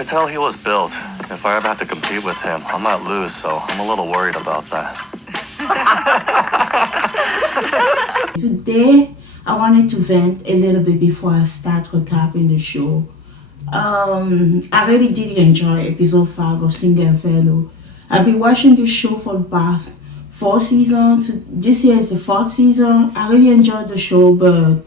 could tell he was built. If I ever have to compete with him, I might lose, so I'm a little worried about that. Today, I wanted to vent a little bit before I start recapping the show. I really did enjoy episode 5 of Inferno. I've been watching this show for the past 4 seasons. This year is the 4th season. I really enjoyed the show, but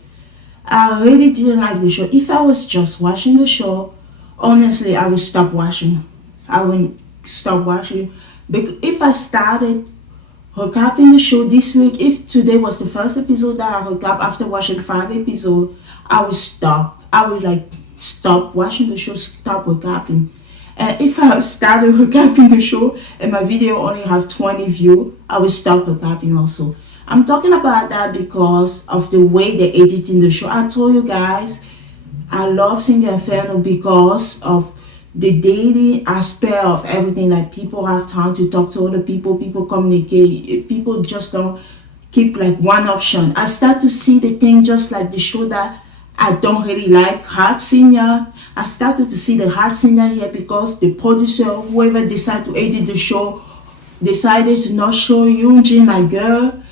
I really didn't like the show. If I was just watching the show, honestly, I would stop watching. I would stop watching. Because if I started recapping the show this week, if today was the first episode that I recap after watching 5 episodes, I would stop. I would stop watching the show, stop recapping. And if I started recapping the show and my video only have 20 views, I will stop recapping also. I'm talking about that because of the way they're editing the show. I told you guys, I love Inferno because of the daily aspect of everything. Like, people have time to talk to other people, people communicate, people just don't keep one option. I start to see the thing just like the show that I don't really like, Hard Senior. I started to see the Hard Senior here because the producer, whoever decided to edit the show, decided to not show Youjin, my girl,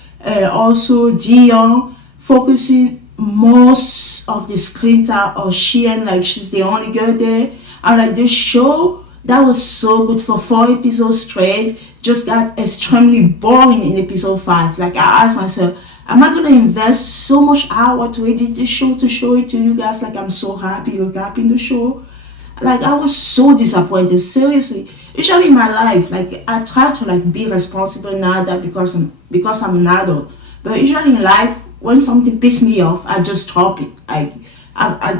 also Dion, focusing most of the screen time on Sheehan, like she's the only girl there. And like this show that was so good for 4 episodes straight just got extremely boring in episode 5. Like, I asked myself, am I gonna invest so much hour to edit this show to show it to you guys? Like, I'm so happy you're recapping the show. Like, I was so disappointed, seriously. Usually in my life, like, I try to be responsible now that because I'm an adult. But usually in life, when something pisses me off, I just drop it. I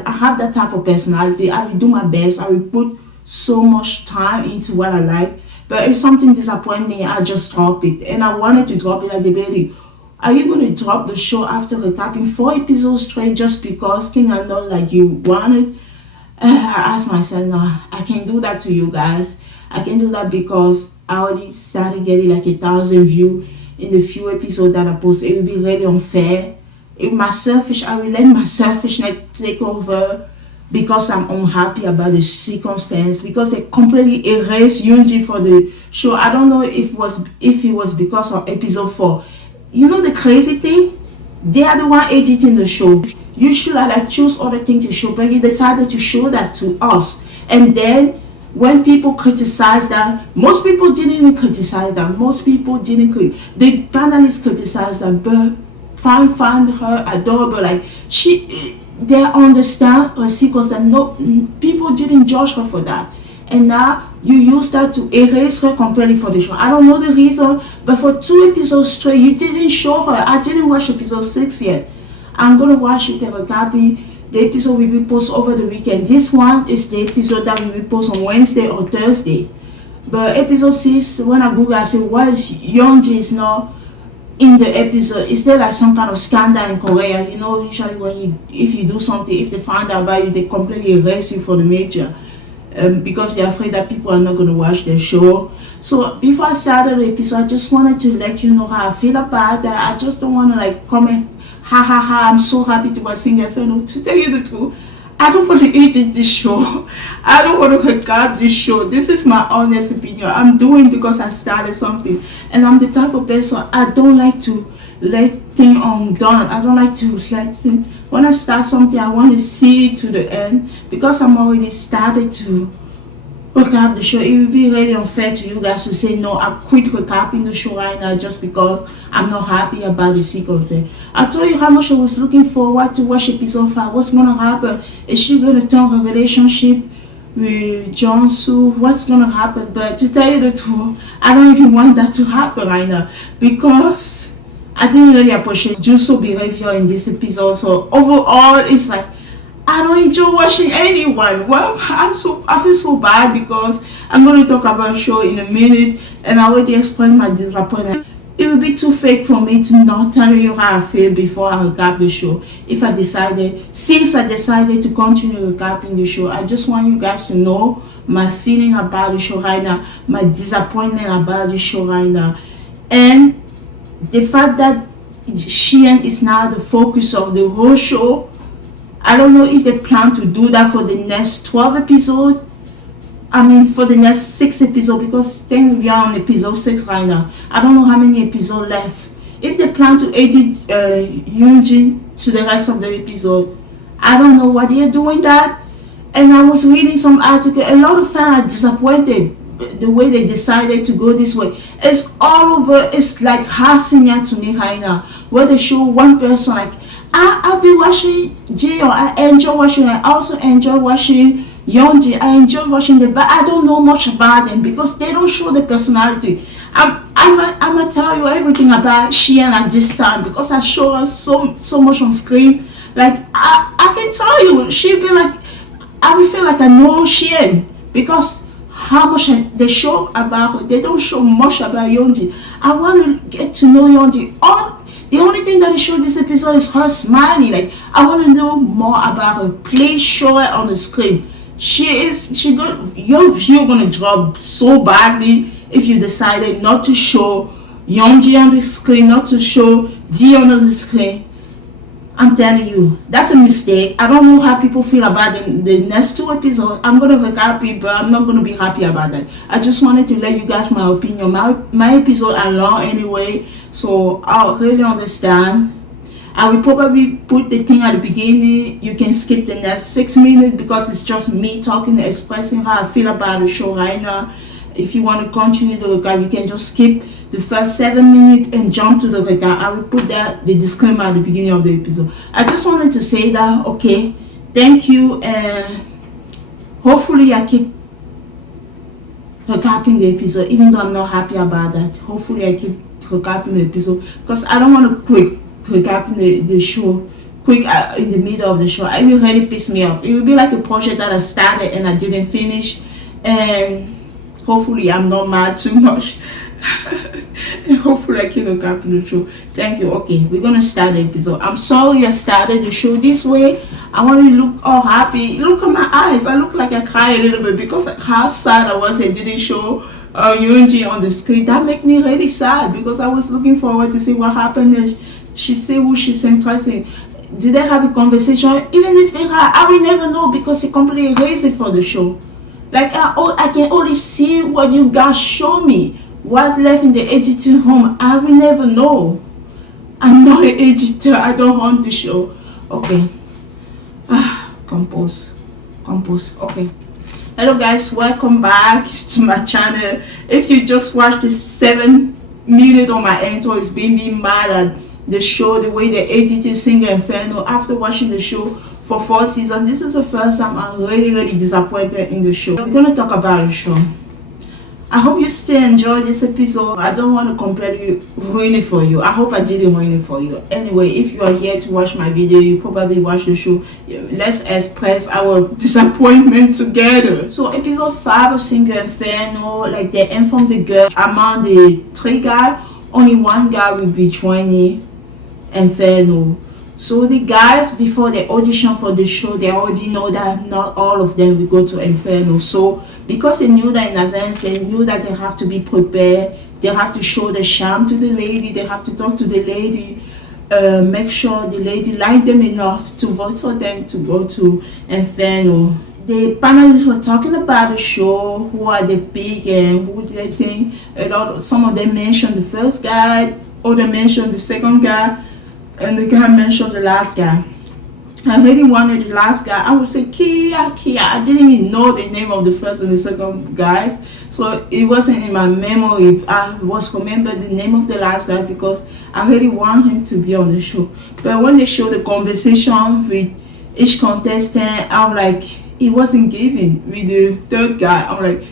have that type of personality. I will do my best. I will put so much time into what I like. But if something disappoints me, I just drop it. And I wanted to drop it at the beginning. Are you going to drop the show after recapping 4 episodes straight just because King and all like you wanted? I asked myself, no, I can't do that to you guys. I can do that because I already started getting 1,000 views in the few episodes that I posted. It would be really unfair. I will let my selfishness take over because I'm unhappy about the circumstance, because they completely erased Youjin for the show. I don't know if it was because of episode 4. You know the crazy thing? They are the one editing the show. You should have choose other things to show, but you decided to show that to us. And then when people criticize that, most people didn't even criticize that. Most people didn't. The panelists criticized that, but find her adorable. They understand her sequence that no people didn't judge her for that. And now you use that to erase her completely for the show. I don't know the reason, but for 2 episodes straight, you didn't show her. I didn't watch episode 6 yet. I'm gonna watch it and recap. The episode will be posted over the weekend. This one is the episode that will be posted on Wednesday or Thursday. But episode 6, when I Google, I say, why is Youjin is not in the episode? Is there some kind of scandal in Korea? You know, usually if you do something, if they find out about you, they completely erase you for the major. Because they're afraid that people are not going to watch their show. So before I started the episode, I just wanted to let you know how I feel about that. I just don't want to comment, ha, I'm so happy to watch Inferno. To tell you the truth, I don't want to edit this show. I don't want to recap this show. This is my honest opinion. I'm doing because I started something. And I'm the type of person, I don't like to let things undone. I don't like to let things. When I start something, I want to see it to the end. Because I'm already started to recap the show, it would be really unfair to you guys to say, no, I quit recapping the show right now just because I'm not happy about the sequence. I told you how much I was looking forward to watch episode 5. What's going to happen? Is she going to turn her relationship with Jong-soo? What's going to happen? But to tell you the truth, I don't even want that to happen right now because I didn't really appreciate Jung-soo behavior in this episode. So overall, it's I don't enjoy watching anyone. Well, I feel so bad because I'm going to talk about the show in a minute and I already expressed my disappointment. It would be too fake for me to not tell you how I feel before I recap the show. Since I decided to continue recapping the show, I just want you guys to know my feeling about the show right now, my disappointment about the show right now, and the fact that Sheehan is now the focus of the whole show. I don't know if they plan to do that for the next 12 episodes. I mean, for the next 6 episodes, because then we are on episode 6 right now. I don't know how many episodes left. If they plan to edit Youjin to the rest of the episode, I don't know why they're doing that. And I was reading some article. A lot of fans are disappointed the way they decided to go this way. It's all over. It's like Hasinya to me right now, where they show one person like I've been watching Jio. I enjoy watching. I also enjoy watching Youngji. I enjoy watching them, but I don't know much about them because they don't show the personality. I'm gonna tell you everything about Xian at this time because I show her so much on screen. Like I can tell you, she'll be like, I will feel like I know Xian because how much they show about her. They don't show much about Youngji. I want to get to know Youngji. The only thing that they show this episode is her smiling. Like I want to know more about her. Please show her on the screen. Your view gonna drop so badly if you decided not to show Youngji on the screen, not to show Dion on the screen. I'm telling you, that's a mistake. I don't know how people feel about the next 2 episodes. I'm gonna recap it, but I'm not gonna be happy about that. I just wanted to let you guys my opinion. My episodes are long anyway, so I really understand. I will probably put the thing at the beginning. You can skip the next 6 minutes because it's just me talking, expressing how I feel about the show right now. If you want to continue the recap, you can just skip the first 7 minutes and jump to the recap. I will put the disclaimer at the beginning of the episode. I just wanted to say that, okay, thank you, and hopefully I keep recapping the episode, even though I'm not happy about that. Hopefully I keep recapping the episode because I don't want to quit recapping the show quick in the middle of the show. It will really piss me off. It will be like a project that I started and I didn't finish, and hopefully I'm not mad too much. And hopefully I can recapping the show. Thank you. Okay, we're gonna start the episode. I'm sorry I started the show this way. I want to look all happy. Look at my eyes. I look like I cry a little bit because how sad I was. I didn't show Youngji on the screen. That made me really sad because I was looking forward to see what happened. She said who she's interested. Did they have a conversation? Even if they had, I will never know because it completely erased it for the show. Like I can only see what you guys show me. What's left in the editing room, I will never know. I'm not an editor. I don't want the show. Okay. Compose. Okay. Hello guys, welcome back to my channel. If you just watched the 7 minutes on my intro, it's been me mad at the show, the way they edited Singer Inferno. After watching the show for 4 seasons, this is the first time I'm really disappointed in the show. We're gonna talk about the show. I hope you still enjoy this episode. I don't want to completely ruin it for you. I hope I didn't ruin it for you. Anyway, if you are here to watch my video, you probably watch the show. Let's express our disappointment together. So episode 5 of Singer Inferno, like they informed the girl among the 3 guys, only 1 guy will be joining Inferno. So the guys, before they audition for the show, they already know that not all of them will go to Inferno. So because they knew that in advance, they knew that they have to be prepared. They have to show the charm to the lady. They have to talk to the lady, make sure the lady liked them enough to vote for them to go to Inferno. The panelists were talking about the show, who are the big and who they think. Some of them mentioned the first guy, others mentioned the second guy, and the guy mentioned the last guy. I really wanted the last guy. I would say Kia. I didn't even know the name of the first and the second guys, so it wasn't in my memory. I was remember the name of the last guy because I really want him to be on the show. But when they showed the conversation with each contestant, I'm like, he wasn't giving with the third guy. I'm like,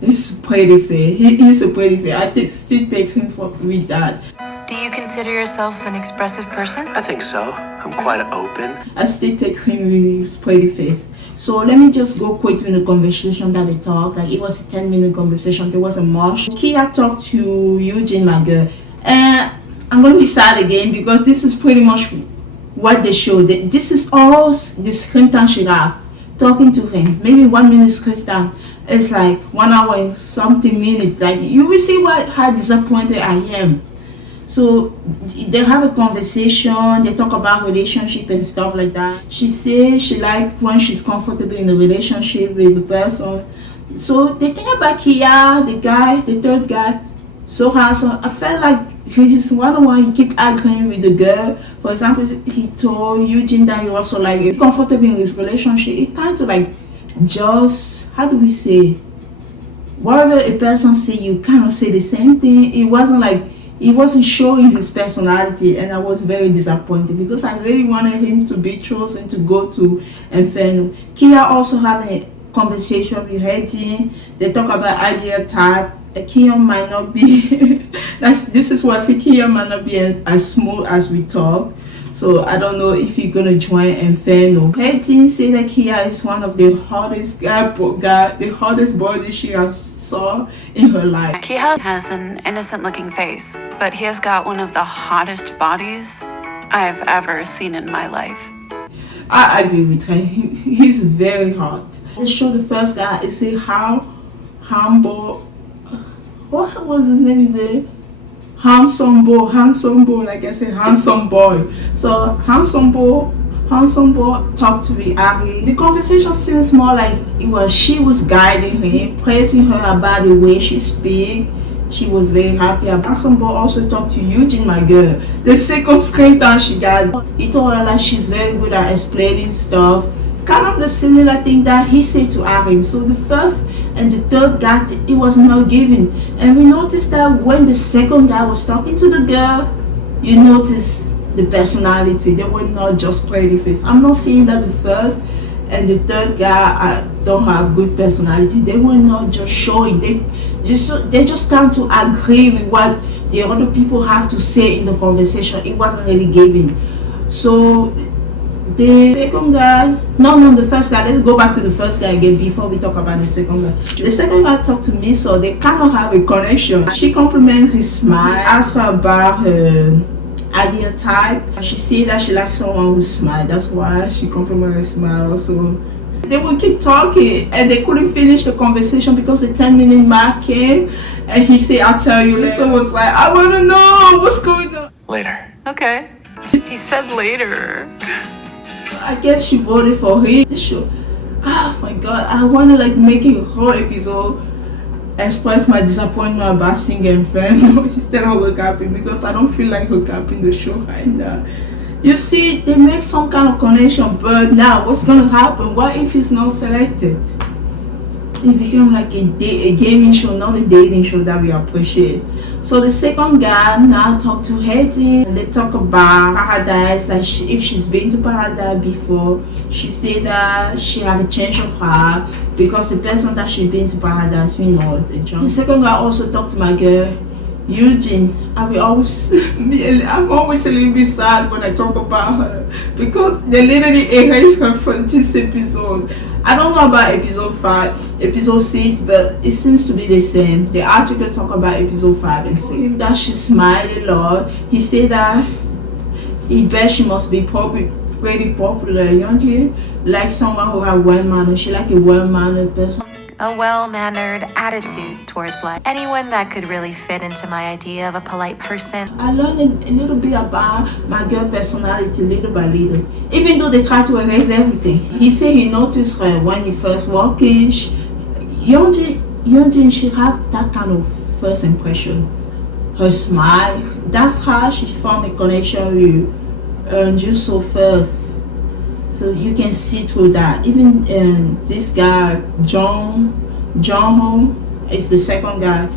he's pretty fair. He's a pretty fair. I still take him with that. Do you consider yourself an expressive person? I think so. I'm quite open. I still take him with his pretty face. So let me just go quick in the conversation that they talked. Like it was a 10-minute conversation. There wasn't much. Kia talked to Youjin, my girl. And I'm going to be sad again because this is pretty much what they showed. This is all the screen time she have. Talking to him. Maybe 1 minute screen time. It's like 1 hour and something minutes. Like you will see how disappointed I am. So they have a conversation, they talk about relationship and stuff like that. She says she like when she's comfortable in a relationship with the person So the thing about Kia, the third guy, so handsome. I felt like he's one. He keep arguing with the girl. For example, he told Youjin that he also like is comfortable in his relationship. It kind of like just, how do we say? Whatever a person say, you kind of say the same thing. It wasn't like, he wasn't showing his personality, and I was very disappointed because I really wanted him to be chosen to go to Inferno. Kia also having a conversation with Youjin. They talk about idea type. Kia might not be this is what I say, Kia might not be as smooth as we talk. So I don't know if you're gonna join Inferno. Youjin say that Kia is one of the hottest the hottest body she has saw in her life. He has an innocent looking face, but he has got one of the hottest bodies I've ever seen in my life. I agree with her. He's very hot. Let's show the first guy. It say how humble. What was his name? Is it handsome boy? Like I said, handsome boy. So handsome boy talked to me. Ari. The conversation seems more like she was guiding him, praising her about the way she speaks. She was very happy. Handsome boy also talked to Youjin, my girl. The second screen time she got, he told her like she's very good at explaining stuff. Kind of the similar thing that he said to Arim. So the first and the third guy, it was not given. And we noticed that when the second guy was talking to the girl, you notice the personality. They were not just pretty face. I'm not saying that the first and the third guy don't have good personality. They were not just showing. They just come to agree with what the other people have to say in the conversation. It wasn't really given. So the second guy, the first guy. Let's go back to the first guy again before we talk about the second guy. The second guy talked to me, so they kind of have a connection. She complimented his smile, asked her about her ideal type. She said that she likes someone who smiles. That's why she complimented her smile. So they would keep talking, and they couldn't finish the conversation because the 10-minute mark came, and he said, "I'll tell you later." So was like, "I want to know what's going on." Later. Okay. He said later. I guess she voted for him. This show, oh my god, I want to like make a whole episode express my disappointment about Singer Inferno instead of recapping, because I don't feel like recapping the show right now. You see, they make some kind of connection, but now what's gonna happen? What if he's not selected? It became like a gaming show, not a dating show that we appreciate. So the second guy now talked to Hetty, and they talk about paradise, like if she's been to paradise before. She said that she have a change of heart because the person that she been to paradise, the second guy also talked to my girl Youjin. I'm always a little bit sad when I talk about her because they literally erased her from this episode. I don't know about episode 5, episode 6, but it seems to be the same. The article talk about episode 5 and 6. That she smiled a lot. He said that he bet she must be pretty popular, like someone who have well-mannered. She like a well-mannered person. A well-mannered attitude towards life. Anyone that could really fit into my idea of a polite person. I learned a little bit about my girl personality little by little, even though they try to erase everything. He said he noticed her when he first walked in. Youjin, she have that kind of first impression. Her smile, that's how she formed a connection with Juso first. So you can see through that. Even this guy, John Ho, is the second guy.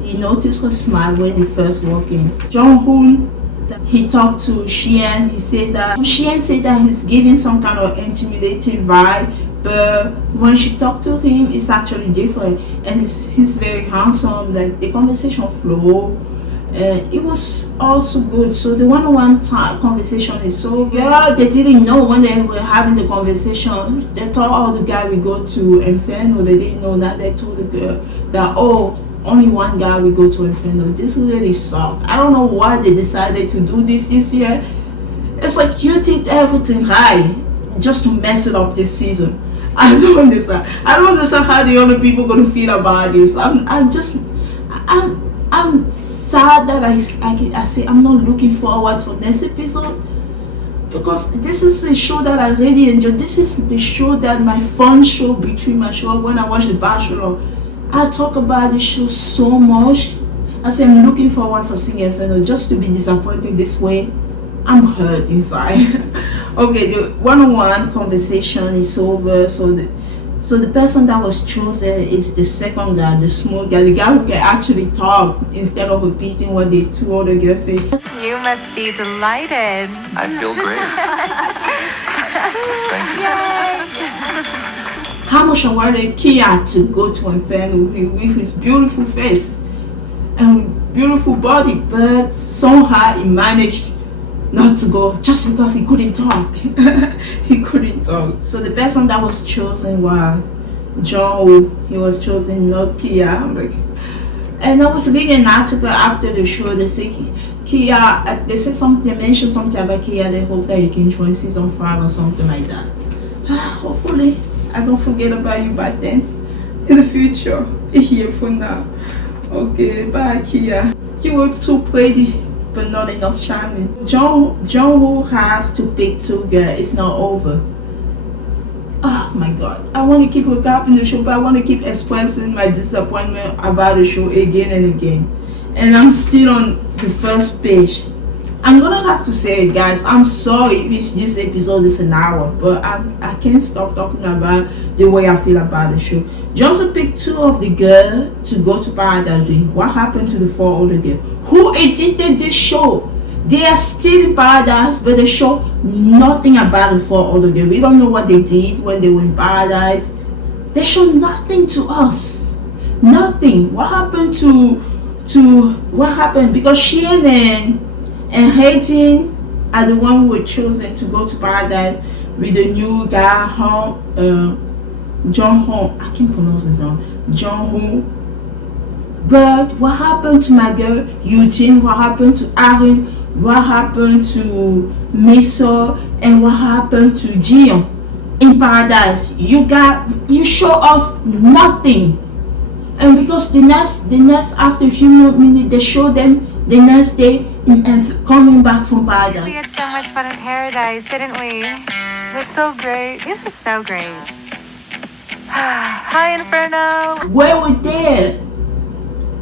He noticed her smile when he first walked in. John Hoon, he talked to Xian. He said that Xian said that he's giving some kind of intimidating vibe, but when she talked to him, it's actually different. And he's very handsome. Like the conversation flow. It was also good. So the one-on-one conversation is so good. Yeah, they didn't know when they were having the conversation. They thought, the guy will go to Inferno. They didn't know that. They told the girl that, only one guy will go to Inferno. This really sucked. I don't know why they decided to do this year. It's like you did everything right just to mess it up this season. I don't understand. I don't understand how the other people gonna feel about this. I'm sad that I say I'm not looking forward for next episode. because this is a show that I really enjoy. This is the show that my fun show between my show. When I watch The Bachelor, I talk about the show so much. I say I'm looking forward for seeing Inferno. Just to be disappointed this way, I'm hurt inside. Okay, the one-on-one conversation is over. So the person that was chosen is the second guy, the smooth guy, the guy who can actually talk instead of repeating what the two other girls say. You must be delighted. I feel great. Thank you. How much I wanted Kia to go to Inferno with his beautiful face and beautiful body, but somehow he managed not to go just because he couldn't talk. He couldn't talk. So the person that was chosen was John. He was chosen, not Kia. I'm like, and I was reading an article after the show. They say Kia. They said something. They mentioned something about Kia. They hope that you can join season 5 or something like that. Hopefully, I don't forget about you by then. In the future, here for now. Okay, bye, Kia. You were too pretty, but not enough charming. John who has to pick 2 girls. It's not over. Oh my god. I want to keep recapping the show, but I want to keep expressing my disappointment about the show again and again. And I'm still on the first page. I'm gonna have to say it, guys. I'm sorry if this episode is an hour, but I can't stop talking about the way I feel about the show. Johnson picked 2 of the girls to go to paradise with. What happened to the 4 other girls? Who edited this show? They are still in paradise, but they show nothing about the 4 other girls. We don't know what they did when they were in paradise. They show nothing to us. Nothing. What happened to what happened? Because Shane and Hayden are the one who were chosen to go to paradise with the new guy, John Hong. I can't pronounce his name. John Hong. But what happened to my girl Youjin? What happened to Aaron? What happened to Miso? And what happened to Jian in paradise? You show us nothing. And because the next after a few minutes they show them the next day coming back from paradise. We had so much fun in paradise, didn't we? It was so great. It was so great. Hi, Inferno. Where were they?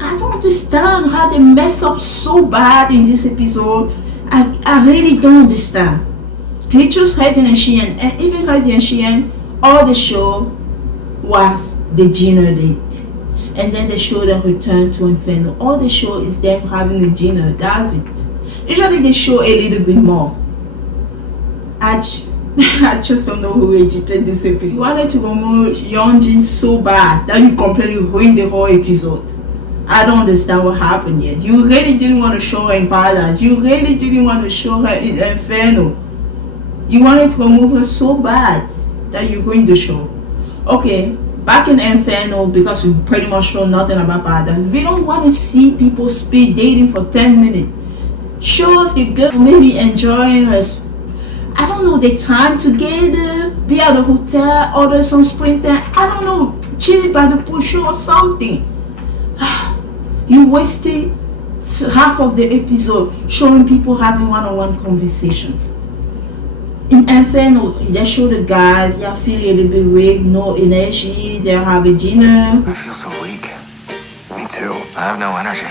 I don't understand how they mess up so bad in this episode. I really don't understand. He chose Hayden and Sheehan, and even Hayden and Sheehan, all the show was the dinner date. And then they show them return to Inferno. All the show is them having a dinner. That's it. Usually they show a little bit more. I just don't know who edited this episode. You wanted to remove Youjin so bad that you completely ruined the whole episode. I don't understand what happened yet. You really didn't want to show her in paradise. You really didn't want to show her in Inferno. You wanted to remove her so bad that you ruined the show. Okay. Back in Inferno, because we pretty much show nothing about paradise, we don't want to see people speed dating for 10 minutes. Show us the girl maybe enjoying her, I don't know, the time together, be at the hotel, order some springtime, I don't know, chilling by the pool, show us something. You wasted half of the episode showing people having one-on-one conversation. In Inferno, they show the guys, they feel a little bit weak, no energy, they have a dinner. I feel so weak. Me too. I have no energy.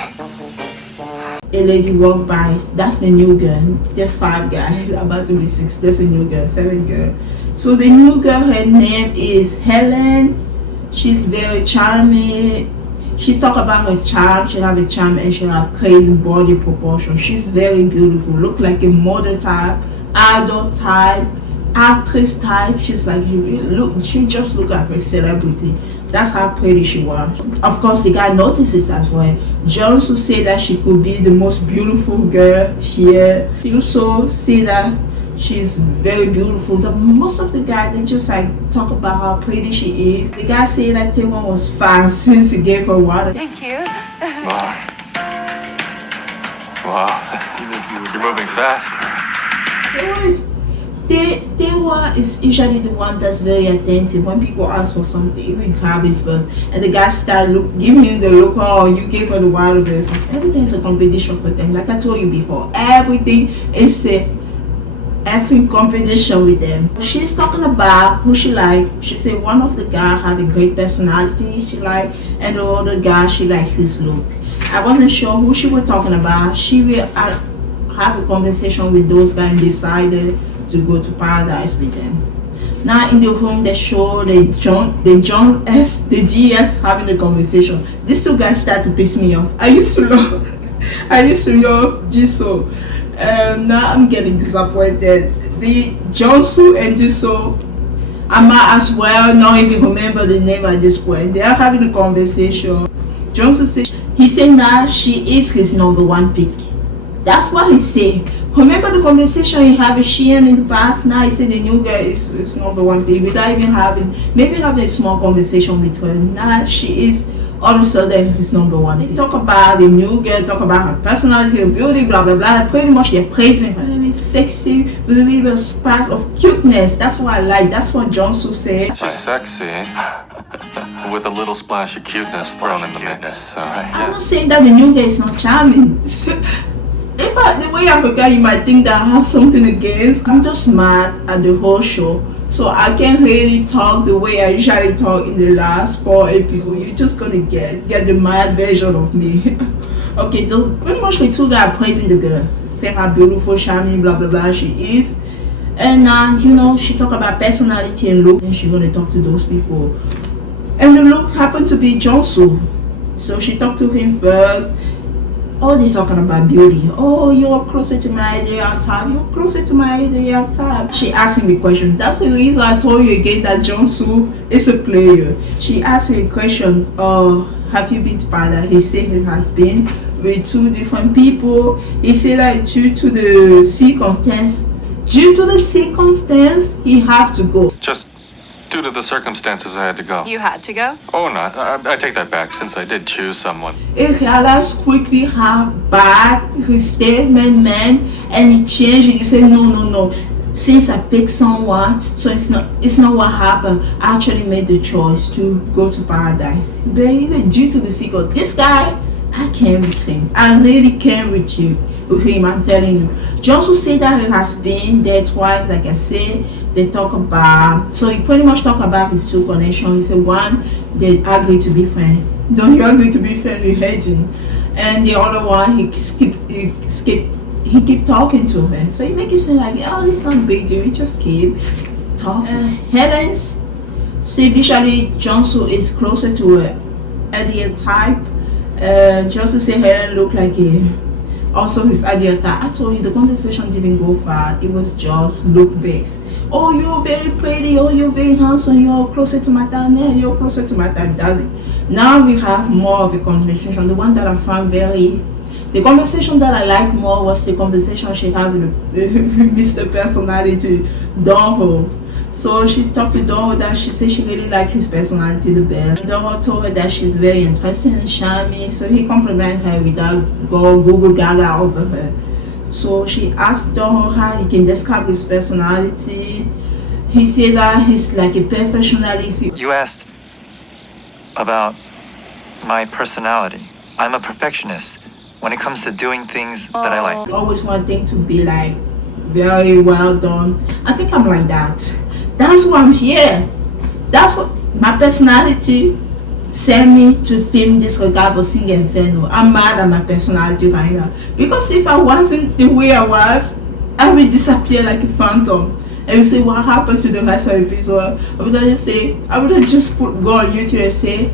A lady walked by, that's the new girl. There's 5 guys, about to be 6, there's a new girl, 7 girl. So the new girl, her name is Helen. She's very charming. She's talk about her charm, she have a charm and she have crazy body proportion. She's very beautiful, look like a model type, adult type, actress type. She's like, she just look like a celebrity. That's how pretty she was. Of course, the guy notices as well. Jones will say that she could be the most beautiful girl here. He also say that she's very beautiful. Most of the guys, they just like talk about how pretty she is. The guy say that Taewon was fast since he gave her water. Thank you. Wow. You're moving fast. Taewon is usually the one that's very attentive. When people ask for something, he will grab it first, and the guy start giving you the look. Oh, you gave her the water very fast. Everything is a competition for them. Like I told you before, everything is a effing competition with them. She's talking about who she like. She said one of the guys have a great personality she like, and the other guy she like his look. I wasn't sure who she was talking about. She will have a conversation with those guys and decided to go to paradise with them. Now in the room they show the GS having a conversation. These two guys start to piss me off. I used to love Jisoo. Now I'm getting disappointed. The Jongsu and Jisoo, I might as well not even remember the name at this point. They are having a conversation. Jongsu said he said now she is his number one pick. That's what he said. Remember the conversation he had with Sheehan in the past? Now he said the new girl is number one pick without even having a small conversation with her. Now she is all of a sudden his number one. They talk about the new girl, talk about her personality, her beauty, blah blah blah. Pretty much they're praising her. Really sexy, really a spark of cuteness. That's what I like. That's what Jongsu said. She's sexy, with a little splash of cuteness thrown in the mix. So, I'm not saying that the new girl is not charming. The way I look at you might think that I have something against. I'm just mad at the whole show. So I can't really talk the way I usually talk in the last 4 episodes. You're just gonna get the mad version of me. Okay, so pretty much the two guys praising the girl, saying how beautiful, charming, blah blah blah she is. And she talk about personality and look, and she gonna talk to those people. And the look happened to be Jongsu. So she talked to him first. Oh, they're talking about beauty. Oh, you're closer to my ideal type. You're closer to my ideal type. She asked him a question. That's the reason I told you again that Jongsu is a player. She asked him a question. Have you been to paradise? He said he has been with 2 different people. He said that due to the circumstance, he have to go. just due to the circumstances, I had to go. You had to go? Oh, no, I take that back, since I did choose someone. He realized quickly how bad his statement meant, and he changed it. He said, no. Since I picked someone, so it's not what happened. I actually made the choice to go to paradise. But due to the secret, this guy, I came with him. I really came with him, I'm telling you. Jongsu said that he has been there twice, like I said. They talk about, so he pretty much talk about his 2 connections. He said one, they agreed to be friends. Don't you agree to be friends with Youjin? And the other one, he keep talking to her. So he make it feel like, oh, it's not big deal. We just keep talking. Helen's, see, visually, Jongsu is closer to her ideal type. Jongsu say Helen look like also his ideal type. I told you the conversation didn't go far. It was just look based. Oh, you're very pretty. Oh, you're very handsome. You're closer to my type. Yeah, you're closer to my type. Does it? Now we have more of a conversation. The one that I found the conversation that I like more was the conversation she had with Mr. Personality, Dongho. So she talked to Dongho that she said she really liked his personality the best. Dongho told her that she's very interesting and charming. So he complimented her without go Google Gaga over her. So she asked Dongho how he can describe his personality. He said that he's like a perfectionist. You asked about my personality. I'm a perfectionist when it comes to doing things that I like. Always want things to be like very well done. I think I'm like that. That's why I'm here. That's what my personality sent me to film this regardless of singing Inferno. I'm mad at my personality right now. Because if I wasn't the way I was, I would disappear like a phantom. And you say, what happened to the rest of the episode? I would just go on YouTube and say,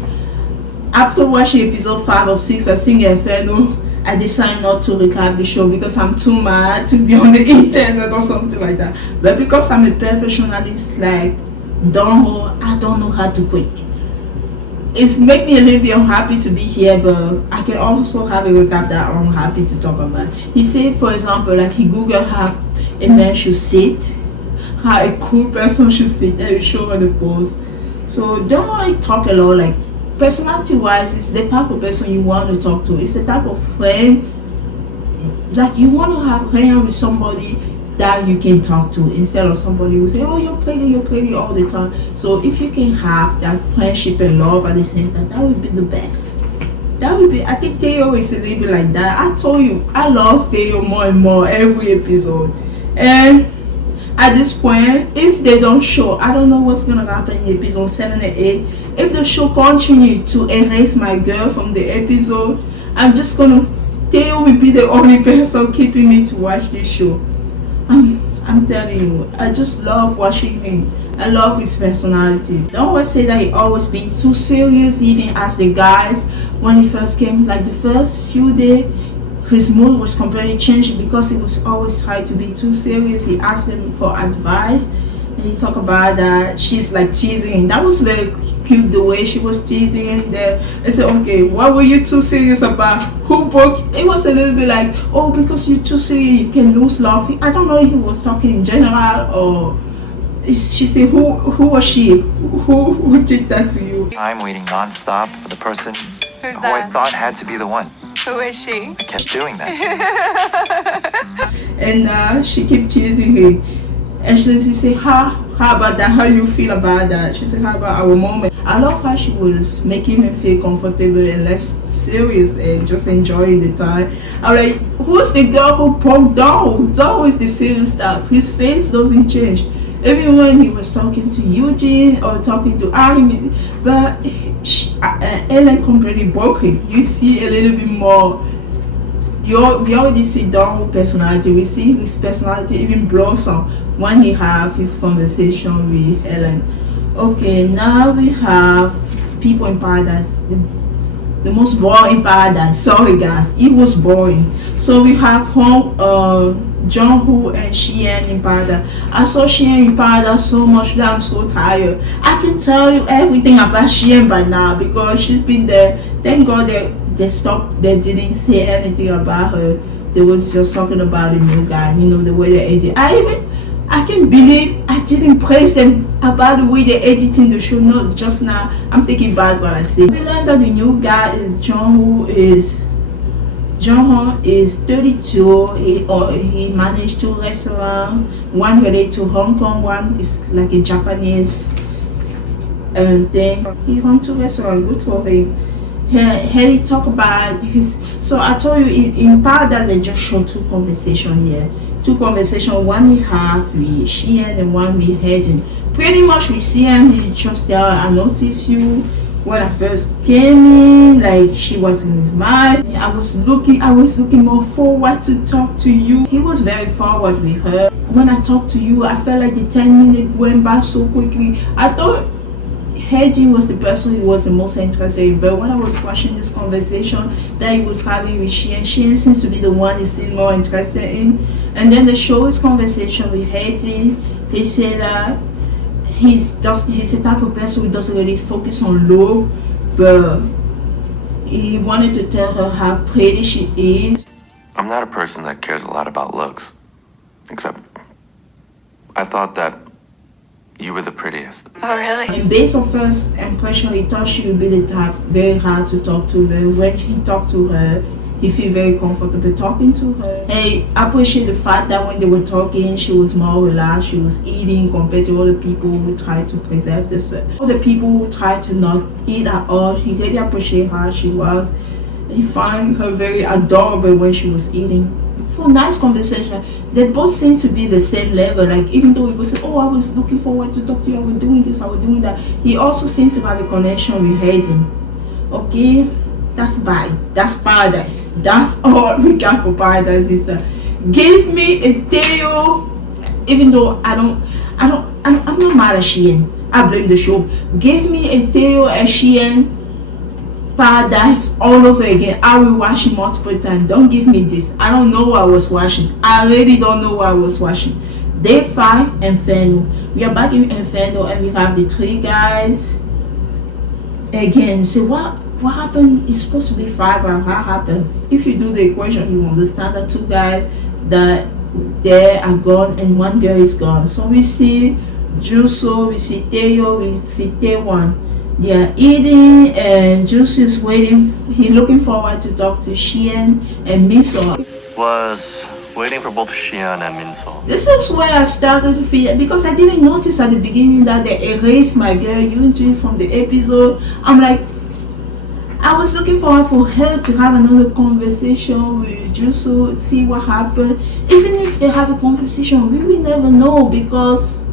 after watching episode 5 of 6 of Sing Inferno, I decided not to recap the show because I'm too mad to be on the internet or something like that. But because I'm a perfectionist like Dongho, I don't know how to quit. It's make me a little bit unhappy to be here, but I can also have a recap that I'm happy to talk about. He said, for example, like he googled how a man should sit, how a cool person should sit, and he showed her the pose. So don't really talk a lot. Like personality wise, it's the type of person you want to talk to. It's the type of friend like you want to hang with somebody that you can talk to instead of somebody who say, oh, you're pretty all the time. So if you can have that friendship and love at the same time, that would be the best. That would be, I think Teo is a little bit like that. I told you, I love Teo more and more every episode. And at this point, if they don't show, I don't know what's gonna happen in episode 7 and 8. If the show continue to erase my girl from the episode, I'm just gonna Theo will be the only person keeping me to watch this show. I'm telling you, I just love watching him. I love his personality. Don't always say that he always been too serious, even as the guys when he first came. Like the first few days, his mood was completely changed because he was always trying to be too serious. He asked them for advice, and he talked about that she's like teasing. That was very cute, the way she was teasing him there. I said, okay, what were you too serious about? Who broke? It was a little bit like, oh, because you're too serious, you can lose love. I don't know if he was talking in general or she said, who was she? Who did that to you? I'm waiting non-stop for the person Who's who I that? thought had to be the one. Who is she? I kept doing that. And she kept teasing him. And she said, how about that? How you feel about that? She said, how about our moment? I love how she was making him feel comfortable and less serious and just enjoying the time. I'm like, who's the girl who broke down? Who's always the serious stuff? His face doesn't change. Even when he was talking to Youjin or talking to Armin, but Ellen completely broke him. You see a little bit more. We already see Don's personality. We see his personality even blossom when he have his conversation with Ellen. Okay, now we have People in Paradise. The most boring paradise. Sorry guys, it was boring. So we have Jung-Hoo and Xian in Paradise. I saw Xian in Paradise so much that I'm so tired. I can tell you everything about Xian by now because she's been there. Thank God they stopped. They didn't say anything about her. They was just talking about the new guy. You know, the way they edit. I can't believe I didn't praise them about the way they're editing the show. Not just now. I'm taking back what I say. We learned that the new guy is Jung-Hoo is 32. He managed 2 restaurants. One related to Hong Kong. One is like a Japanese thing. He runs 2 restaurants. Good for him. He talk about his. So I told you in Paradise they just show 2 conversations here. 2 conversations. One he have with Xian and one with Hedin. Pretty much with Xian, he just tell I noticed you when I first came in, like she was in his mind. I was looking more forward to talk to you. He was very forward with her. When I talked to you, I felt like the 10 minutes went by so quickly. I thought Hedin was the person he was the most interested in, but when I was watching this conversation that he was having with Xian seems to be the one he seemed more interested in. And then they show his conversation with Hedin. He said that he's the type of person who doesn't really focus on look, but he wanted to tell her how pretty she is. I'm not a person that cares a lot about looks. Except, I thought that you were the prettiest. Oh, really? And based on first impression, he thought she would be the type very hard to talk to, but when he talked to her, he feel very comfortable talking to her. And I appreciate the fact that when they were talking, she was more relaxed. She was eating compared to other people who try to preserve themselves. Other people who try to not eat at all, he really appreciate how she was. He found her very adorable when she was eating. So nice conversation. They both seem to be the same level. Like even though he was saying, oh, I was looking forward to talk to you, I was doing this, I was doing that. He also seems to have a connection with Hayden. Okay, that's bye. That's Paradise. That's all we got for Paradise. Is give me a Theo. Even though I'm not mad at Xian. I blame the show. Give me a Theo and Xian Paradise all over again. I will watch it multiple times. Don't give me this. I don't know what I was watching. I really don't know what I was watching. Day 5, Inferno. We are back in Inferno and we have the 3 guys again. So what happened? It's supposed to be 5 or what happened? If you do the equation, you understand that 2 guys that they are gone and 1 girl is gone. So we see Juso, we see Theo, we see Taewon. They are eating and Juice is waiting. He looking forward to talk to Xian and Miso. Was waiting for both Xian and Minso. This is where I started to feel, because I didn't notice at the beginning that they erased my girl Youjin from the episode. I'm like, I was looking forward for her to have another conversation with Juso, see what happened. Even if they have a conversation, we will never know because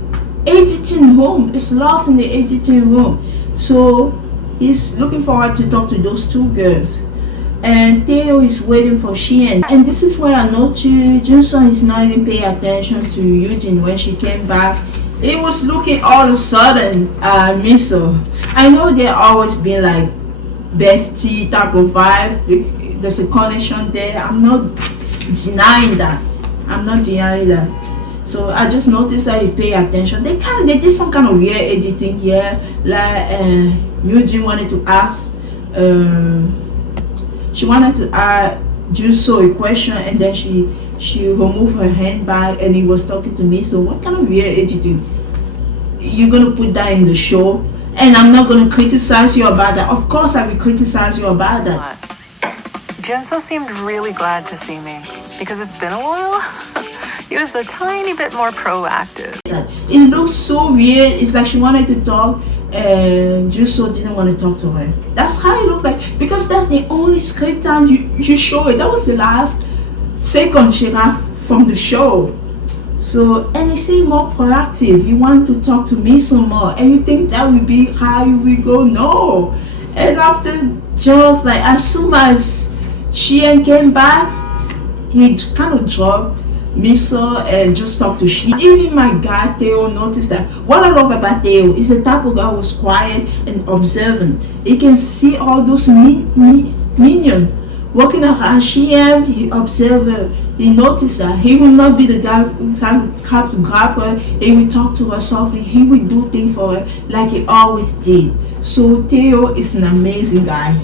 editing room is lost in the editing room. So he's looking forward to talk to those two girls. And Theo is waiting for Shien. And this is where I noticed Junson is not even paying attention to Youjin when she came back. He was looking all of a sudden at Miso. I know they've always been like bestie type of vibe. There's a connection there. I'm not denying that. So I just noticed that he pay attention. They did some kind of weird editing here. Like Youjin wanted to ask she wanted to ask Juso a question, and then she removed her hand back and he was talking to me. So what kind of weird editing? You're gonna put that in the show? And I'm not gonna criticize you about that. Of course I will criticize you about that. Junso seemed really glad to see me because it's been a while. He was a tiny bit more proactive. It looks so weird. It's like she wanted to talk and Juso didn't want to talk to her. That's how it looked like, because that's the only script time you show it. That was the last second she got from the show. So, and it seemed more proactive. You want to talk to me some more, and you think that will be how you will go? No. And after just like as soon as Shien came back, he kind of dropped Miso and just talk to she. Even my guy Theo noticed that. What I love about Theo is the type of guy who's quiet and observant. He can see all those minions walking around Shiem. He observed her. He noticed that he will not be the guy who have to grab her. He will talk to her softly. He will do things for her like he always did. So Theo is an amazing guy.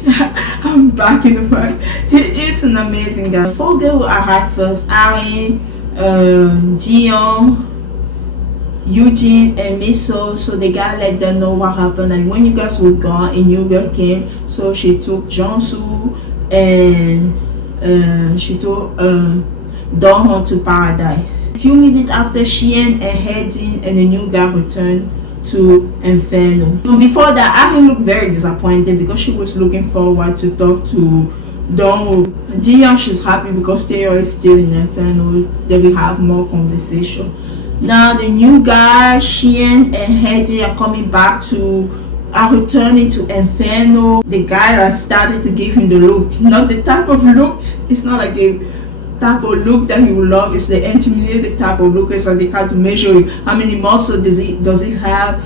I'm back in the front. He is an amazing guy. 4 girls who arrived first: Ari, Jiyoung, Youjin, and Miso. So the guy let them know what happened. And when you guys were gone, a new girl came. So she took Jeonsu and she took Donghwan to paradise. A few minutes after, Shien and Hedin and the new guy returned to Inferno. So before that, Ari looked very disappointed because she was looking forward to talk to Donghwan. Jiyoung, she's happy because Theo is still in Inferno. They will have more conversation. Now the new guy, Shien and Hedin, are coming back are returning to Inferno. The guy has started to give him the look. Not the type of look. It's not like a type of look that he will love. It's the intimidating type of look. It's like they try to measure you. How many muscles does he have?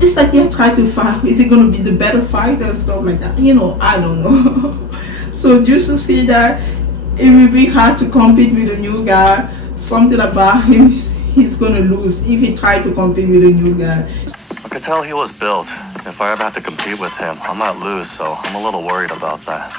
It's like they try to fight. Is he going to be the better fighter and stuff like that? You know, I don't know. So just to see that it will be hard to compete with a new guy. Something about him, he's going to lose if he tries to compete with a new guy. I could tell he was built. If I ever have to compete with him, I might lose, so I'm a little worried about that.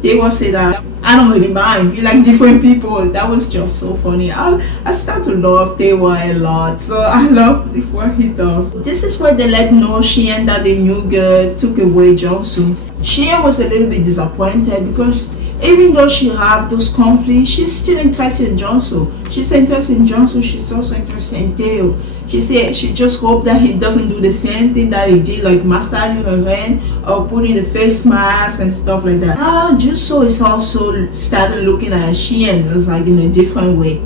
They will say that I don't really mind. We like different people. That was just so funny. I start to love Taewon a lot. So I love what he does. This is where they let know Shien that the new girl took away Jeonsu. Shien was a little bit disappointed because even though she have those conflicts, she's still interested in Jeonsu. She's interested in Jeonsu. She's also interested in Tae. She said she just hoped that he doesn't do the same thing that he did, like massaging her hand or putting the face mask and stuff like that. Juso is also started looking at Shien as like in a different way.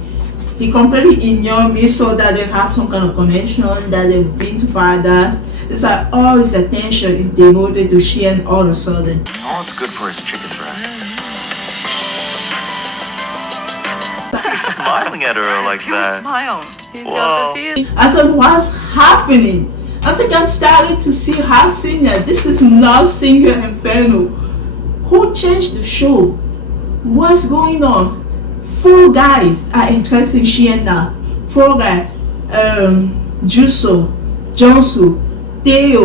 He completely ignored me so that they have some kind of connection, that they've been to paradise. It's like all his attention is devoted to Shien all of a sudden. Oh, it's good for his chicken breasts. He's smiling at her like that. Smile. He's Whoa. got the feel. I said, what's happening? I think I'm starting to see her senior. This is not Singer Inferno. Who changed the show? What's going on? 4 guys are interested in Shien now. 4 guys. Juso, Jeonsu, Tae,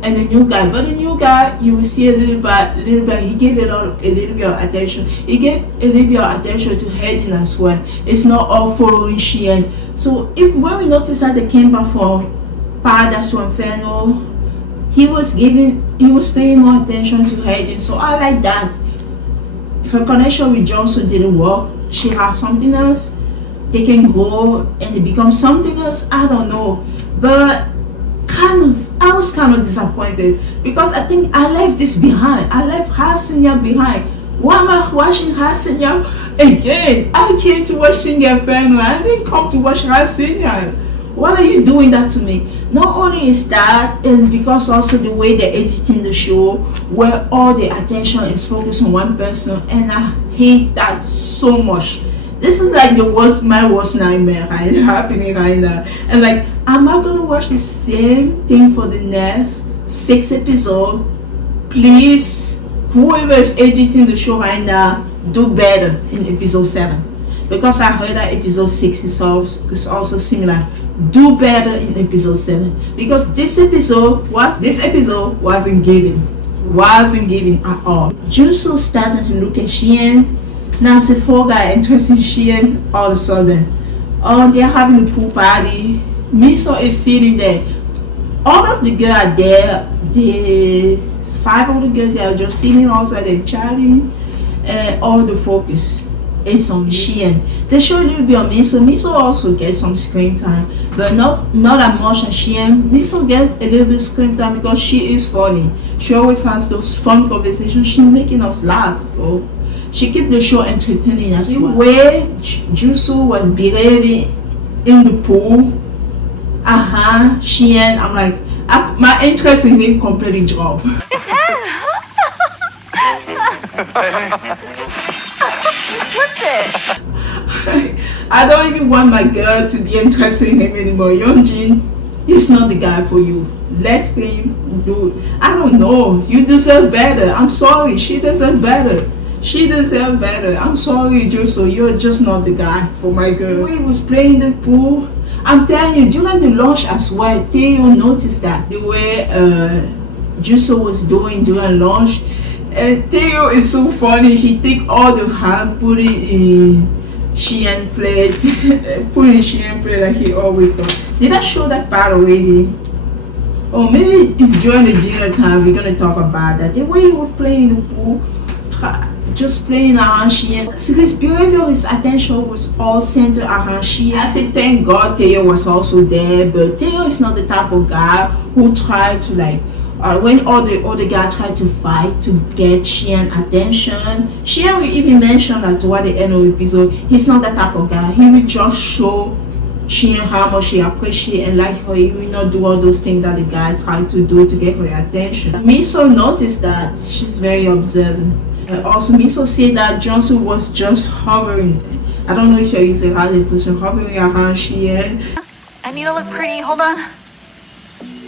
and the new guy. But the new guy, you will see a little bit. He gave a little bit of attention. He gave a little bit of attention to Hedin as well. It's not all following Shien. So when we noticed that they came back from Paradise to Inferno, he was paying more attention to Hedin. So I like that. Her connection with Jeonsu didn't work. She has something else. They can go and they become something else. I don't know, but kind of I was kind of disappointed because I think I left this behind. I left Hasenya behind. Why am I watching Hasenya again? I came to watch Inferno. I didn't come to watch Hasenya. Why are you doing that to me? Not only is that, and because also the way they're editing the show, where all the attention is focused on one person, and I hate that so much. This is like my worst nightmare happening right now. And like, am I gonna watch the same thing for the next 6 episodes? Please, whoever is editing the show right now, do better in episode 7. Because I heard that episode 6 is also similar. Do better in episode 7. Because this episode wasn't giving at all. Juso started to look at Shien. Now the 4 guys interested in Shien all of a sudden. Oh, they're having a pool party. Miso is sitting there. All of the girls are there. The 5 of the girls, they are just sitting outside and chatting. And all the focus is on Shien. They show a little bit of Miso. Miso also gets some screen time, but not that much as Shien. Miso gets a little bit screen time because she is funny. She always has those fun conversations. She's making us laugh. So she keeps the show entertaining as well. The way Jusu was behaving in the pool, Shien, I'm like, my interest in him completely dropped. His head! What's it? I don't even want my girl to be interested in him anymore. Youjin, he's not the guy for you. Let him do it. I don't know. You deserve better. I'm sorry. She deserves better. I'm sorry, Juso. You're just not the guy for my girl. When he was playing the pool, I'm telling you, during the launch as well, Theo noticed that the way Juso was doing during launch. And Theo is so funny. He take all the hand, put it in Shien plate, like he always does. Did I show that part already? Oh, maybe it's during the dinner time. We're gonna talk about that. The way he was playing the pool, just playing around Shien. So his behavior, his attention was all centered around Shien. I said, thank God Theo was also there, but Theo is not the type of guy who tried to like. When all the other guys try to fight to get Shien attention, Shien will even mention that toward the end of the episode, he's not that type of guy. He will just show Shien how much he appreciates and like her. He will not do all those things that the guys try to do to get her attention. Miso noticed that. She's very observant. Also, Miso said that Johnson was just hovering. I don't know if you're using how they put hovering around Shien. I need to look pretty. Hold on.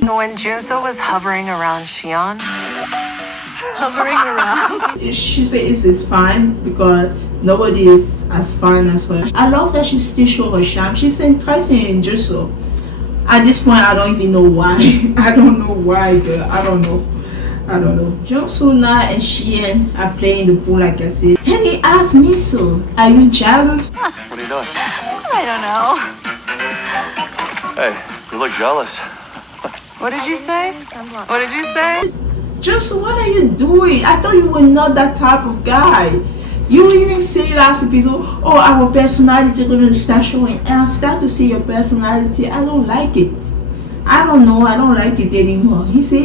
When Juso was hovering around Shion, she says it's fine because nobody is as fine as her. I love that she still shows her charm. She's interested in Juso. At this point, I don't even know why. I don't know why, girl. I don't know. Jonsuna and Shien are playing the pool, like I said. And he asked Miso, are you jealous? What are you doing? I don't know. Hey, you look jealous. what did you say? Just what are you doing? I thought you were not that type of guy. You even say last episode, oh, our personality gonna start showing. And I start to see your personality. I don't like it. I don't know. I don't like it anymore. He said,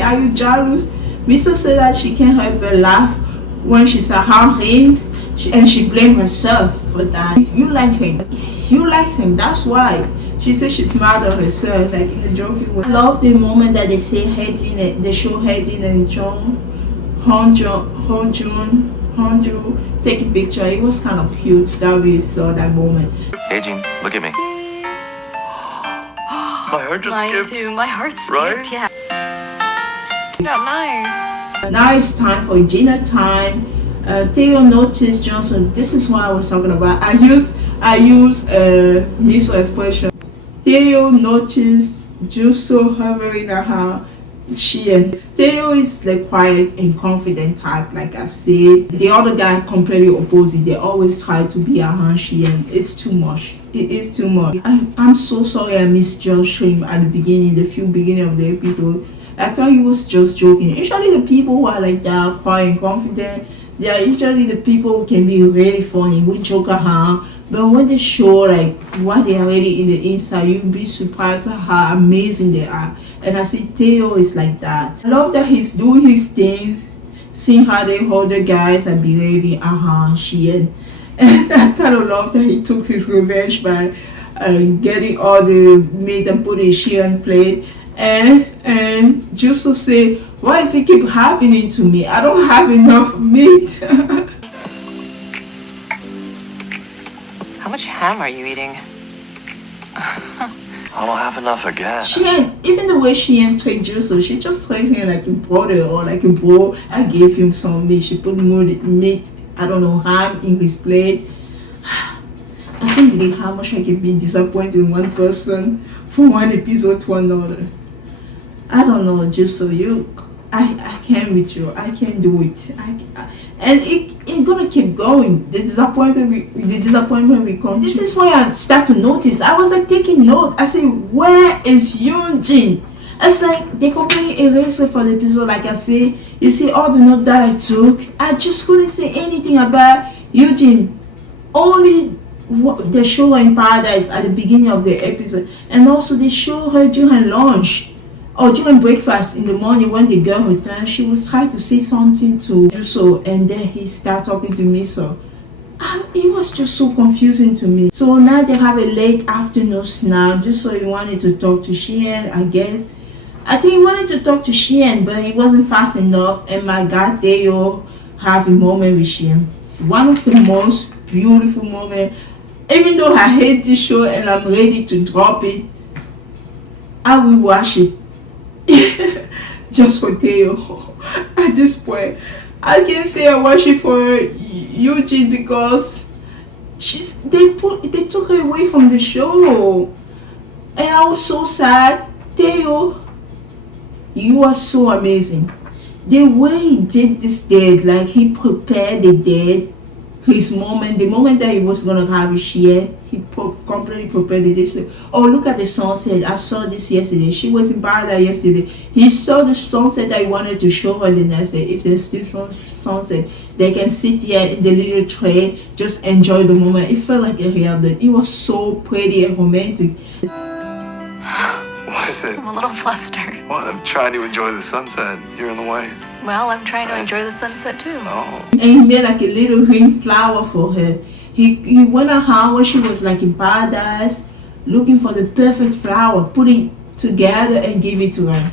are you jealous? Miso said that she can't help but laugh when she's around him. And she blamed herself for that. You like him. That's why. She said she smiled at herself, like in a joking way. I love the moment that they say Haejin, they show Haejin and Honju taking picture. It was kind of cute that we saw that moment. Youjin, look at me. My heart just Mine skipped. too. My heart skipped, Right? yeah. Nice. Now it's time for dinner time. Theo noticed Johnson. This is what I was talking about. I use Miso expression. Theo noticed Juso hovering around Shien. Theo is the quiet and confident type, like I said. The other guy completely opposite. They always try to be around Shien. It's too much. It is too much. I'm so sorry I misjudged him at the beginning of the episode. I thought he was just joking. Usually the people who are like that, quiet and confident, they are usually the people who can be really funny, who joke around, But when they show like what they are really in the inside, you'll be surprised at how amazing they are. And I see Theo is like that. I love that he's doing his thing, seeing how the other guys are behaving around Shien. And I kind of love that he took his revenge by getting all the meat and putting Shien plate. And just to say, why does it keep happening to me? I don't have enough meat. How much ham are you eating? I don't have enough again. Even the way she treat Juso, she just treats him like a brother or like a bro. I gave him some meat. She put more meat, I don't know, ham in his plate. I can't believe how much I can be disappointed in one person from one episode to another. I don't know, Juso, I can't with you. I can't do it. And it's gonna keep going. The disappointment will come. This is why I start to notice. I was like taking note. I say, where is Youjin? It's like they completely erased it for the episode. Like I say, you see all the note that I took. I just couldn't say anything about Youjin. Only they show her in paradise at the beginning of the episode, and also they show her during lunch. Or during breakfast in the morning when the girl returned, she was trying to say something to Juso, and then he started talking to me. So it was just so confusing to me. So now they have a late afternoon snack. Juso, he wanted to talk to Shien, I guess. I think he wanted to talk to Shien, but he wasn't fast enough. And my God, they all have a moment with Shien. It's one of the most beautiful moments. Even though I hate this show and I'm ready to drop it, I will watch it. Just for Theo. At this point, I can say I watch it for Youjin because they took her away from the show, and I was so sad. Theo, you are so amazing. The way he did this date, like he prepared the date, his moment, the moment that he was gonna have his share, he completely prepared the date. Oh, look at the sunset. I saw this yesterday. She was in paradise yesterday. He saw the sunset that he wanted to show her the next day. If there's still sunset, they can sit here in the little tray, just enjoy the moment. It felt like a real date. It was so pretty and romantic. What is it? I'm a little flustered. What? I'm trying to enjoy the sunset. You're in the way. Well, I'm trying to enjoy the sunset too. Oh. And he made like a little ring flower for her. He went around when she was like in paradise, looking for the perfect flower, put it together and give it to her.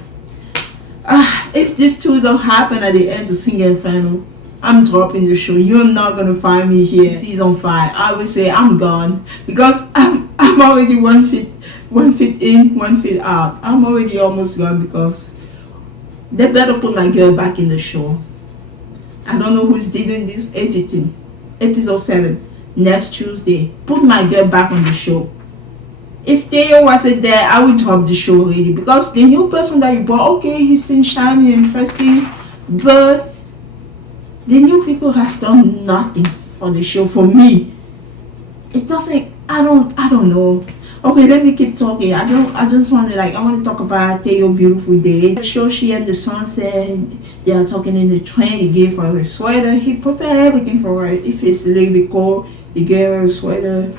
If these two don't happen at the end of Inferno, I'm dropping the show. You're not gonna find me here. Season 5. I will say I'm gone because I'm already 1 feet in, 1 feet out. I'm already almost gone because they better put my girl back in the show. I don't know who's doing this editing. Episode 7, next Tuesday. Put my girl back on the show. If Theo wasn't there, I would drop the show already because the new person that you brought, okay, he seems shiny, interesting, but the new people has done nothing for the show for me. It doesn't. I don't know. Okay, let me keep talking. I just want to I want to talk about Theo beautiful day. The show she and the sunset. They are talking in the train. He gave her a sweater. He prepared everything for her. If it's a little bit cold, he gave her a sweater.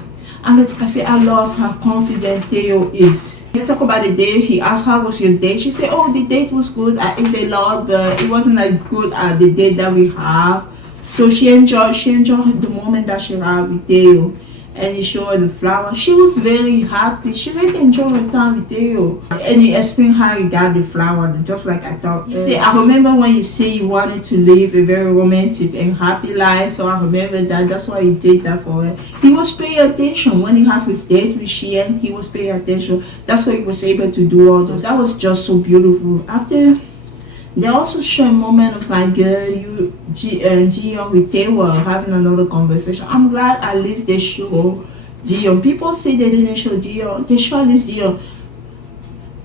And I say I love how confident Theo is. We talk about the date. He asked how was your date. She said, oh, the date was good. I ate a lot, but it wasn't as good as the date that we have. So she enjoyed the moment that she had with Theo. And he showed her the flower. She was very happy. She really enjoyed her time with Theo. And he explained how he got the flower, just like I thought. You see, I remember when you say you wanted to live a very romantic and happy life. So I remember that. That's why he did that for her. He was paying attention when he had his date with Shien. He was paying attention. That's why he was able to do all those. That was just so beautiful. After, they also show a moment of my girl, Youjin with Theo having another conversation. I'm glad at least they show Youjin. People say they didn't show Youjin. They show at least Youjin.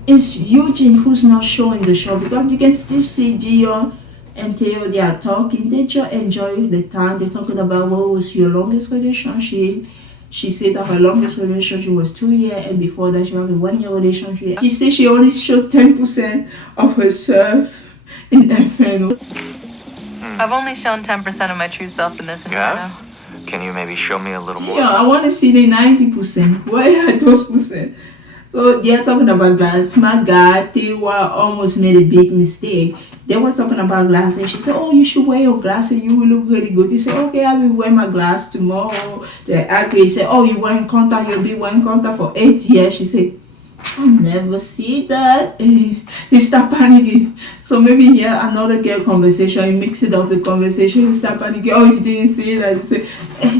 It's Youjin who's not showing the show because you can still see Youjin and Theo. They are talking. They just enjoy the time. They're talking about what was your longest relationship. She said that her longest relationship was 2 years, and before that she had a 1 year relationship. She said she only showed 10% of herself in Inferno. I've only shown 10% of my true self in this Inferno. Can you maybe show me a little more? Yeah, I want to see the 90%. Where are those percent? So they are talking about glass. My God, Tewa almost made a big mistake. They were talking about glasses. She said, "Oh, you should wear your glasses. You will look really good." He said, "Okay, I will wear my glass tomorrow." They agree. He said, "Oh, you wearing contact? You'll be wearing contact for 8 years." She said, "I never see that." He start panicking. So maybe here another girl conversation. He mix it up the conversation. He start panicking. Oh, he didn't see that. He said,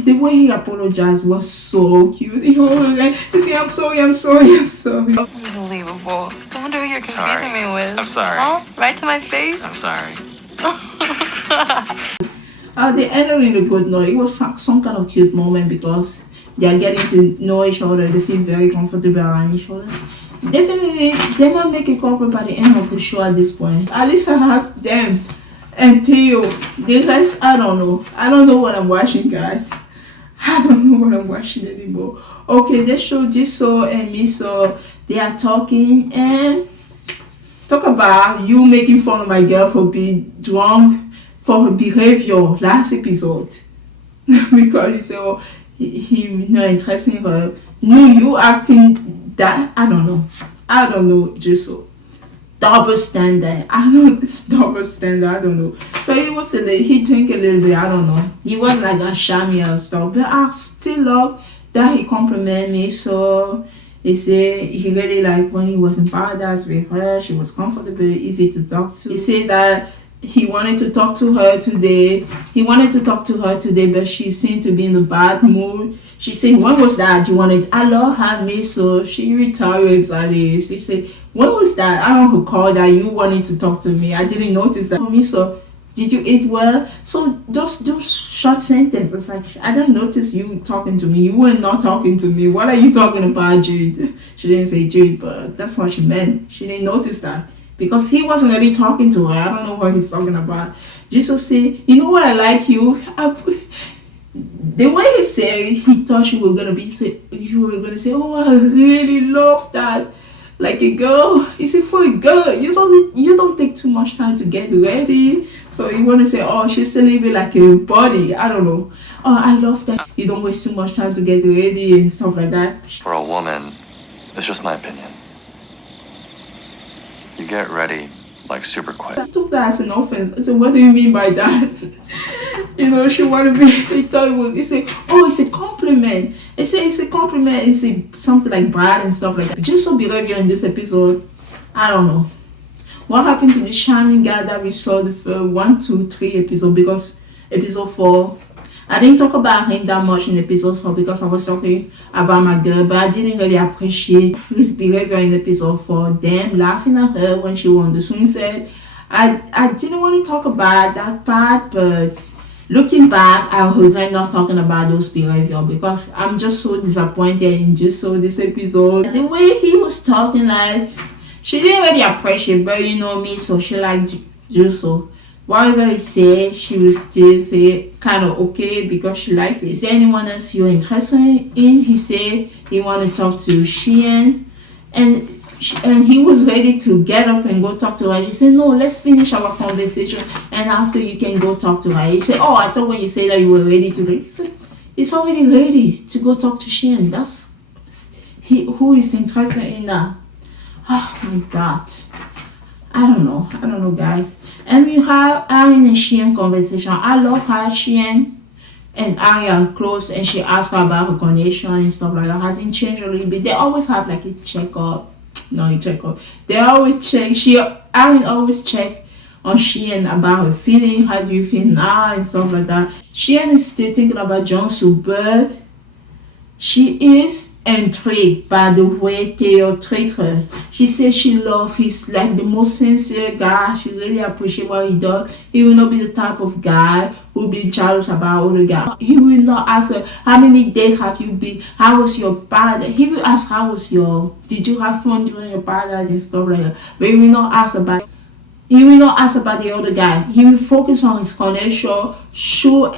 the way he apologized was so cute. He said, "I'm sorry, I'm sorry, I'm sorry." Unbelievable. I wonder who you're confusing me with. I'm sorry. Huh? Right to my face? I'm sorry. They ended in a good note. It was some kind of cute moment because they are getting to know each other. They feel very comfortable around each other. Definitely, they might make a couple by the end of the show at this point. At least I have them and Theo. The rest, I don't know. I don't know what I'm watching, guys. I don't know what I'm watching anymore. Okay, they show Jisoo and Miso. They are talking and talk about you making fun of my girl for being drunk, for her behavior last episode. Because you say, oh, he not interested in her. No, you acting that. I don't know, Jisoo. Double standard. It's double standard. I don't know. So he drank a little bit. I don't know. He was like a shammy or stuff. But I still love that he complimented me. So he said he really liked when he was in paradise with her. She was comfortable, easy to talk to. He said that he wanted to talk to her today. But she seemed to be in a bad mood. She said, "When was that you wanted?" I love her, Miso. She retires at least. She said, "When was that? I don't recall that you wanted to talk to me. I didn't notice that." Miso, did you eat well? So those short sentences, like, I didn't notice you talking to me. You were not talking to me. What are you talking about, Jude? She didn't say Jude, but that's what she meant. She didn't notice that. Because he wasn't really talking to her. I don't know what he's talking about. Jesus said, "You know what I like you?" The way he said, he thought you were gonna say, "Oh, I really love that." Like a girl. He said, for a girl, you don't take too much time to get ready. So you want to say, "Oh, she's still living like a body." I don't know. "Oh, I love that you don't waste too much time to get ready," and stuff like that. For a woman, it's just my opinion. You get ready like super quick. I took that as an offense. I said, "What do you mean by that?" She wanted me. He thought it was. He said, "Oh, it's a compliment." I said, "It's a compliment." It's something like bad and stuff like that. Just so behavior in this episode, I don't know. What happened to the charming guy that we saw the first 1, 2, 3 episode? Because episode 4, I didn't talk about him that much in episode 4 because I was talking about my girl, but I didn't really appreciate his behavior in episode 4. Them laughing at her when she won the swing set. I didn't want to talk about that part, but looking back, I regret not talking about those behavior because I'm just so disappointed in this episode. The way he was talking, like, she didn't really appreciate, but you know me, so she liked Juso. Whatever he said, she would still say kind of okay because she liked it. Is there anyone else you're interested in? He said he wanted to talk to Xian, and he was ready to get up and go talk to her. She said, "No, let's finish our conversation, and after you can go talk to her." He said, "Oh, I thought when you said that you were ready to go." He said, "It's already ready to go talk to Xian. That's who is interested in that." Oh my God. I don't know, guys. And we have Arian and Xian conversation. I love how Xian and Arian are close, and she asked her about her condition and stuff like that. Hasn't changed a little bit. They always have like a checkup. They always check. Arian always check on Xian about her feeling. How do you feel now and stuff like that. Xian is still thinking about Jungsu, but she is intrigued by the way Theo treats her. She says she loves he's like the most sincere guy. She really appreciates what he does. He will not be the type of guy who will be jealous about other guys. He will not ask her, "How many dates have you been? How was your paradise?" He will ask, did you have fun during your paradise and stuff like that. But he will not ask about the other guy. He will focus on his connection, show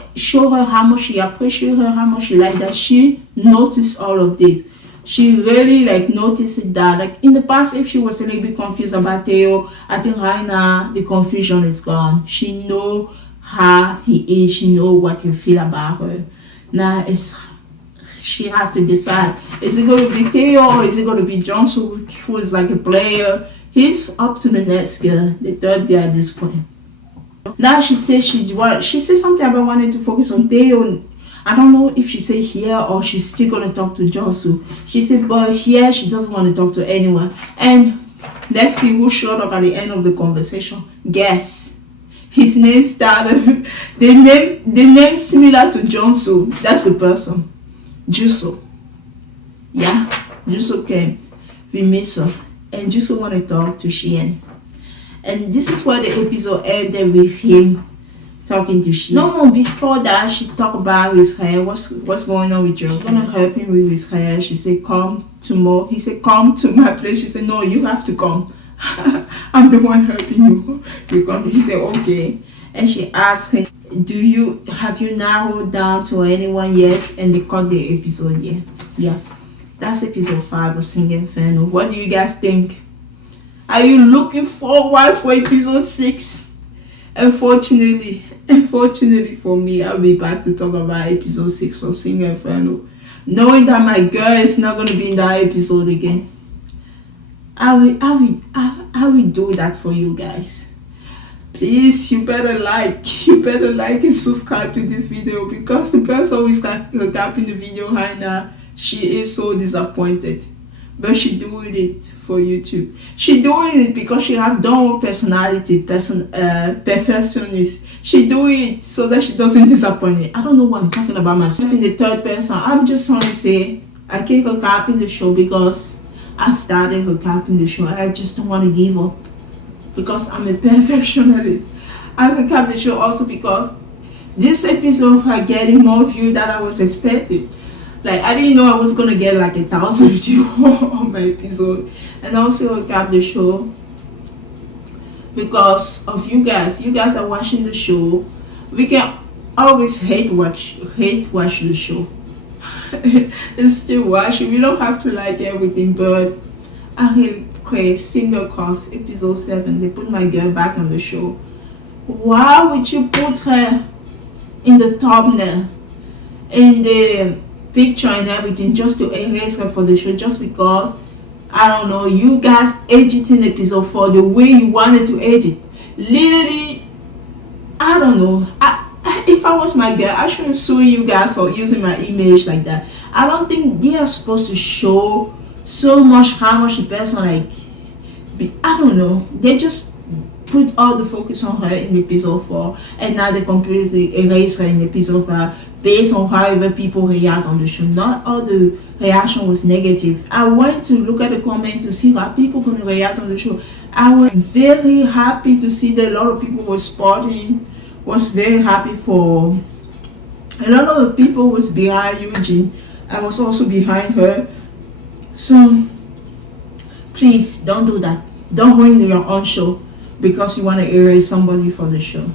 her how much he appreciates her, how much she likes that. She noticed all of this. She really noticed that. In the past, if she was a little bit confused about Theo, I think right now the confusion is gone. She know how he is. She know what he feel about her. Now she have to decide, is it going to be Theo or is it going to be Johnson, who is like a player? He's up to the next girl, the third girl at this point. Now she said she said something about wanting to focus on Theo. I don't know if she said here or she's still going to talk to Josu. She said, but here she doesn't want to talk to anyone. And let's see who showed up at the end of the conversation. Guess. His name started, the name similar to Johnson. That's the person. Juso. Yeah, Juso came. We miss her. And Juso want to talk to Shien. And this is where the episode ended with him talking to Shien. No, before that, she talked about his hair. What's going on with you? I'm gonna help him with his hair. She said, come tomorrow. He said, come to my place. She said, no, you have to come. I'm the one helping you. You come. He said, okay. And she asked him, have you narrowed down to anyone yet? And they cut the episode. Yeah. That's episode 5 of Sing Inferno. What do you guys think? Are you looking forward for episode 6? Unfortunately for me, I'll be back to talk about episode 6 of Sing Inferno, knowing that my girl is not going to be in that episode again. I will do that for you guys. Please, you better like and subscribe to this video, because the person who is recapping the video right now, she is so disappointed. But she doing it for YouTube. She doing it because she have done personality, perfectionist. She doing it so that she doesn't disappoint me. I don't know why I'm talking about myself in the third person. I'm just trying to say I keep recapping the show because I started recapping the show. I just don't want to give up because I'm a perfectionist. I recap the show also because this episode are getting more views than I was expecting. Like, I didn't know I was gonna get like 1,000 views on my episode. And also recap the show because of you guys. You guys are watching the show. We can always hate watch the show. It's still watching. We don't have to like everything, but I really pray, finger crossed, episode 7 they put my girl back on the show. Why would you put her in the thumbnail, in the picture and everything, just to erase her for the show, just because, I don't know, you guys editing episode 4 the way you wanted to edit? Literally, I don't know. If I was my girl, I shouldn't sue you guys for using my image like that. I don't think they are supposed to show so much how much the person I don't know. They just put all the focus on her in episode 4, and now they completely erase her in episode 5 based on however people react on the show. Not all the reaction was negative. I went to look at the comment to see how people gonna react on the show. I was very happy to see that a lot of people were spotting, was very happy for a lot of the people was behind Youjin. I was also behind her. So please don't do that. Don't ruin your own show because you want to erase somebody for the show.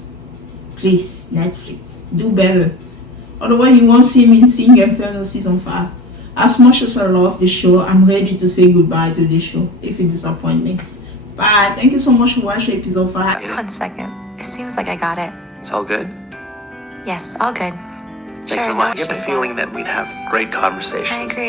Please, Netflix, do better. Otherwise, you won't see me in Sing Inferno season 5. As much as I love the show, I'm ready to say goodbye to this show if it disappoints me. Bye. Thank you so much for watching episode 5. Just 1 second. It seems like I got it. It's all good. Yes, all good. Thanks so much. I get the feeling that we'd have great conversations. I agree.